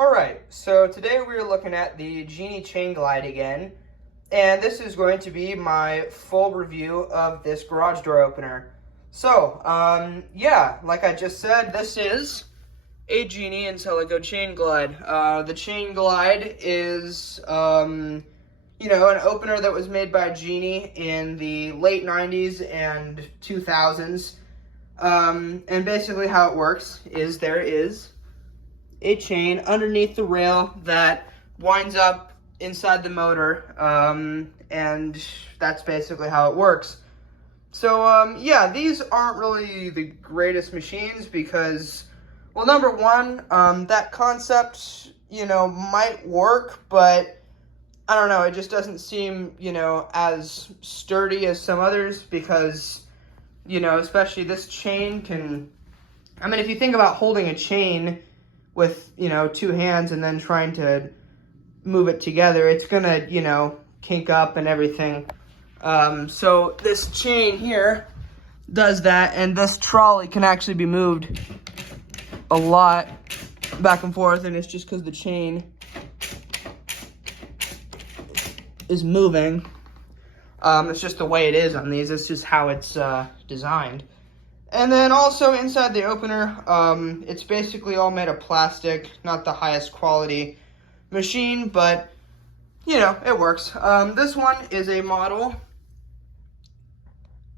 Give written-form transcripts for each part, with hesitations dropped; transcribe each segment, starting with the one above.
Alright, so today we're looking at the Genie Chain Glide again, and this is going to be my full review of this garage door opener. So, yeah, like I just said, this is a Genie Intellicode Chain Glide. The Chain Glide is, an opener that was made by Genie in the late 90s and 2000s. And basically how it works is there is a chain underneath the rail that winds up inside the motor, and that's basically how it works. So, yeah, these aren't really the greatest machines because, well, number one, that concept, might work, but I don't know, it just doesn't seem, as sturdy as some others because, especially this chain can, if you think about holding a chain with, two hands and then trying to move it together, it's gonna, kink up and everything. So this chain here does that, and this trolley can actually be moved a lot back and forth, and it's just because the chain is moving. It's just the way it is on these. It's just how it's designed. And then also inside the opener, it's basically all made of plastic, not the highest quality machine, but, it works. This one is a model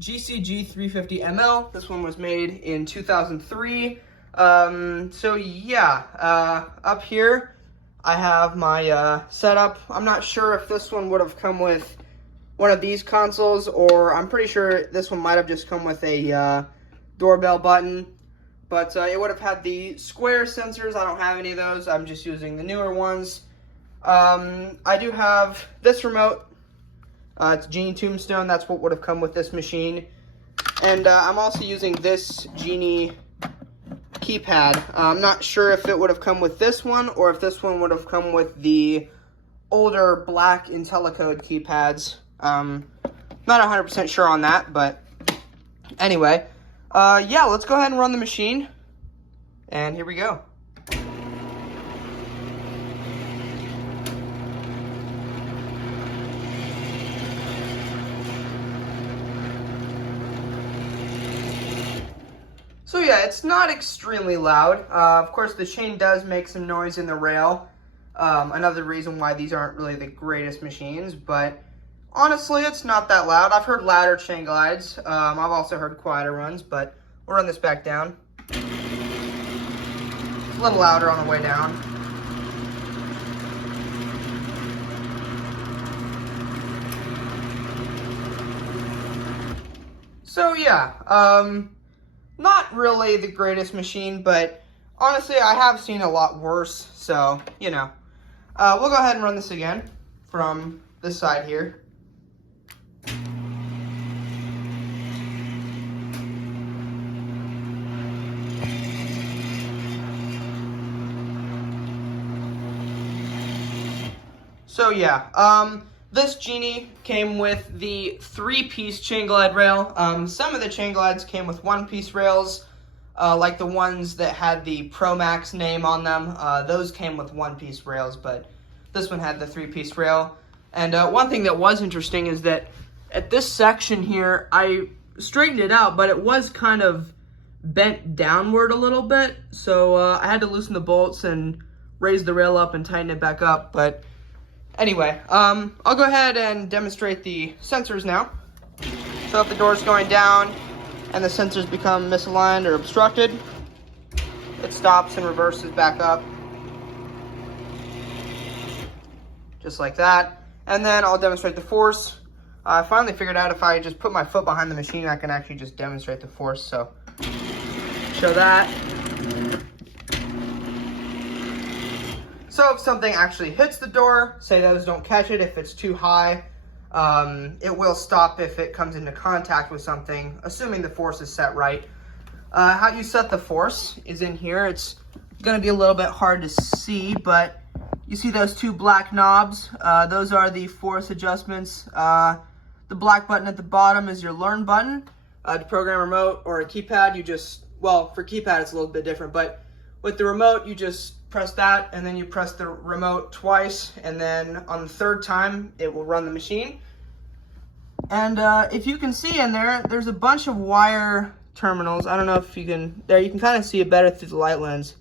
GCG350ML. This one was made in 2003. So yeah, up here I have my setup. I'm not sure if this one would have come with one of these consoles, or I'm pretty sure this one might have just come with a doorbell button, but it would have had the square sensors. I don't have any of those. I'm just using the newer ones. I do have this remote. It's Genie Tombstone. That's what would have come with this machine. And I'm also using this Genie keypad. I'm not sure if it would have come with this one or if this one would have come with the older black Intellicode keypads. Not 100% sure on that, but anyway. Yeah, let's go ahead and run the machine, and here we go. So yeah, it's not extremely loud. Of course, the chain does make some noise in the rail. Another reason why these aren't really the greatest machines, but honestly, it's not that loud. I've heard louder chain glides. I've also heard quieter runs, but we'll run this back down. It's a little louder on the way down. So yeah, not really the greatest machine, but honestly, I have seen a lot worse, so, we'll go ahead and run this again from this side here. So yeah, this Genie came with the 3-piece chain glide rail. Some of the chain glides came with 1-piece rails, like the ones that had the Pro Max name on them. Those came with 1-piece rails, but this one had the 3-piece rail. And one thing that was interesting is that at this section here, I straightened it out, but it was kind of bent downward a little bit. So I had to loosen the bolts and raise the rail up and tighten it back up. But anyway, I'll go ahead and demonstrate the sensors now. So if the door's going down and the sensors become misaligned or obstructed, it stops and reverses back up. Just like that. And then I'll demonstrate the force. I finally figured out if I just put my foot behind the machine, I can actually just demonstrate the force. So, show that. So if something actually hits the door, say those don't catch it, if it's too high, it will stop if it comes into contact with something, assuming the force is set right. How you set the force is in here. It's going to be a little bit hard to see, but you see those two black knobs? Those are the force adjustments. The black button at the bottom is your learn button. To program remote or a keypad, you just, well, for keypad it's a little bit different, but with the remote you just press that, and then you press the remote twice, and then on the third time, it will run the machine. And if you can see in there, there's a bunch of wire terminals. I don't know if you can, there you can kind of see it better through the light lens.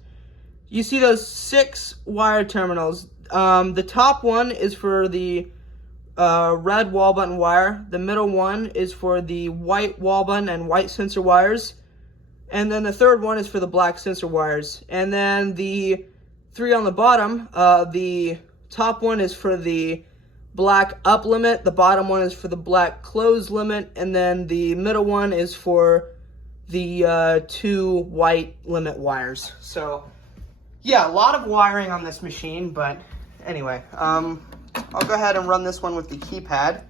You see those 6 wire terminals. The top one is for the red wall button wire. The middle one is for the white wall button and white sensor wires. And then the third one is for the black sensor wires. And then the 3 on the bottom, the top one is for the black up limit, the bottom one is for the black close limit, and then the middle one is for the 2 white limit wires. So yeah, a lot of wiring on this machine, but anyway, I'll go ahead and run this one with the keypad.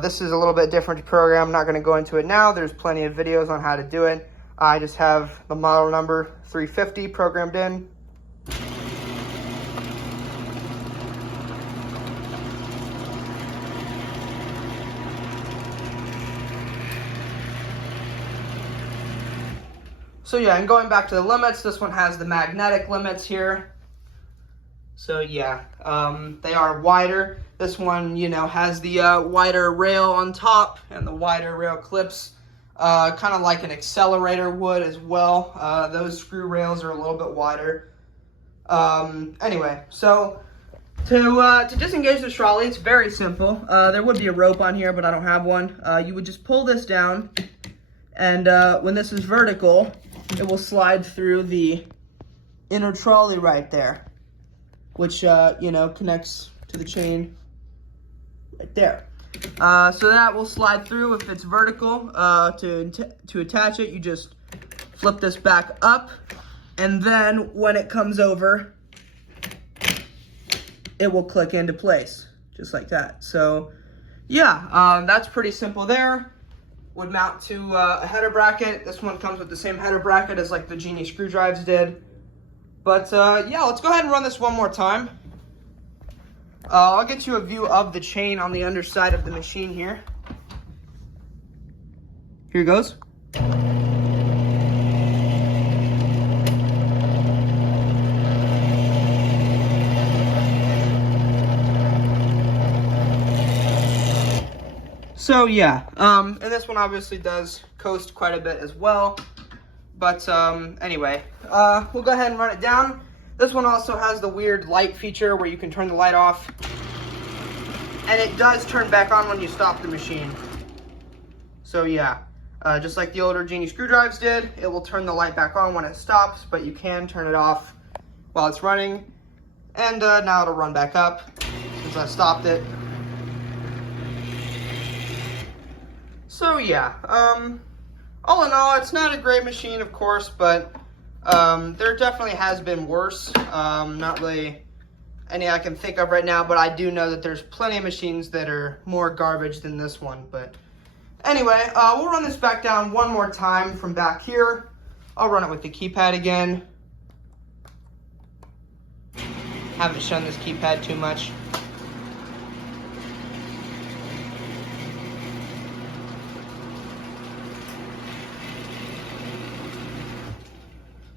This is a little bit different to program. I'm not going to go into it now. There's plenty of videos on how to do it. I just have the model number 350 programmed in. So yeah, and going back to the limits, this one has the magnetic limits here. So yeah, they are wider. This one, you know, has the wider rail on top and the wider rail clips, kind of like an accelerator would as well. Those screw rails are a little bit wider. Anyway, so to disengage the trolley, it's very simple. There would be a rope on here, but I don't have one. You would just pull this down, and when this is vertical, it will slide through the inner trolley right there, which, you know, connects to the chain right there. So that will slide through if it's vertical. To attach it, you just flip this back up, and then when it comes over, it will click into place, just like that. So yeah, that's pretty simple there. Would mount to a header bracket. This one comes with the same header bracket as like the Genie screw drives did. But yeah, let's go ahead and run this one more time. I'll get you a view of the chain on the underside of the machine here. Here it goes. So yeah, and this one obviously does coast quite a bit as well. But anyway, we'll go ahead and run it down. This one also has the weird light feature where you can turn the light off, and it does turn back on when you stop the machine. So yeah, just like the older Genie screw drives did, it will turn the light back on when it stops, but you can turn it off while it's running. And now it'll run back up since I stopped it. So yeah, all in all, it's not a great machine, of course, but there definitely has been worse. Not really any I can think of right now, but I do know that there's plenty of machines that are more garbage than this one. But anyway, we'll run this back down one more time from back here. I'll run it with the keypad again. Haven't shown this keypad too much.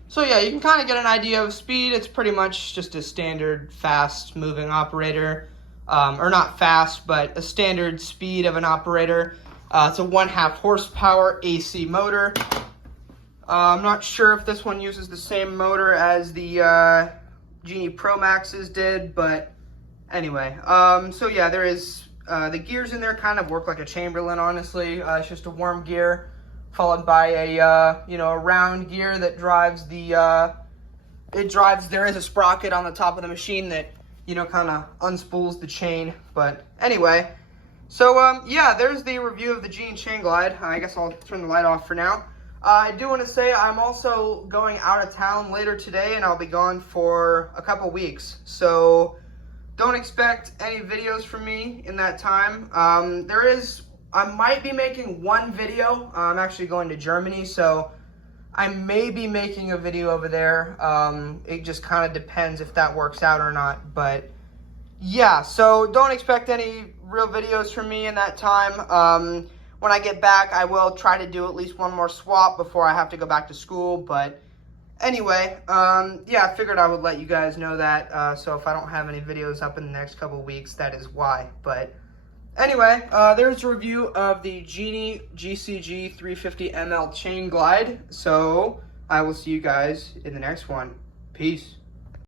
So yeah, you can kind of get an idea of speed. It's pretty much just a standard fast moving operator, or not fast, but a standard speed of an operator. It's a 1/2 horsepower AC motor. I'm not sure if this one uses the same motor as the Genie Pro Maxes did, but anyway. So yeah, there is the gears in there kind of work like a Chamberlain, honestly. It's just a worm gear, followed by a you know, a round gear that drives the there is a sprocket on the top of the machine that, you know, kind of unspools the chain. But anyway, so yeah, there's the review of the Genie Chain Glide. I guess I'll turn the light off for now. I do want to say I'm also going out of town later today, and I'll be gone for a couple weeks, so don't expect any videos from me in that time. I might be making one video. I'm actually going to Germany, so I may be making a video over there. It just kind of depends if that works out or not. But yeah, so don't expect any real videos from me in that time. When I get back, I will try to do at least one more swap before I have to go back to school. But anyway, yeah, I figured I would let you guys know that. So if I don't have any videos up in the next couple of weeks, that is why. But anyway, there's a review of the Genie GCG350ML Chain Glide. So I will see you guys in the next one. Peace.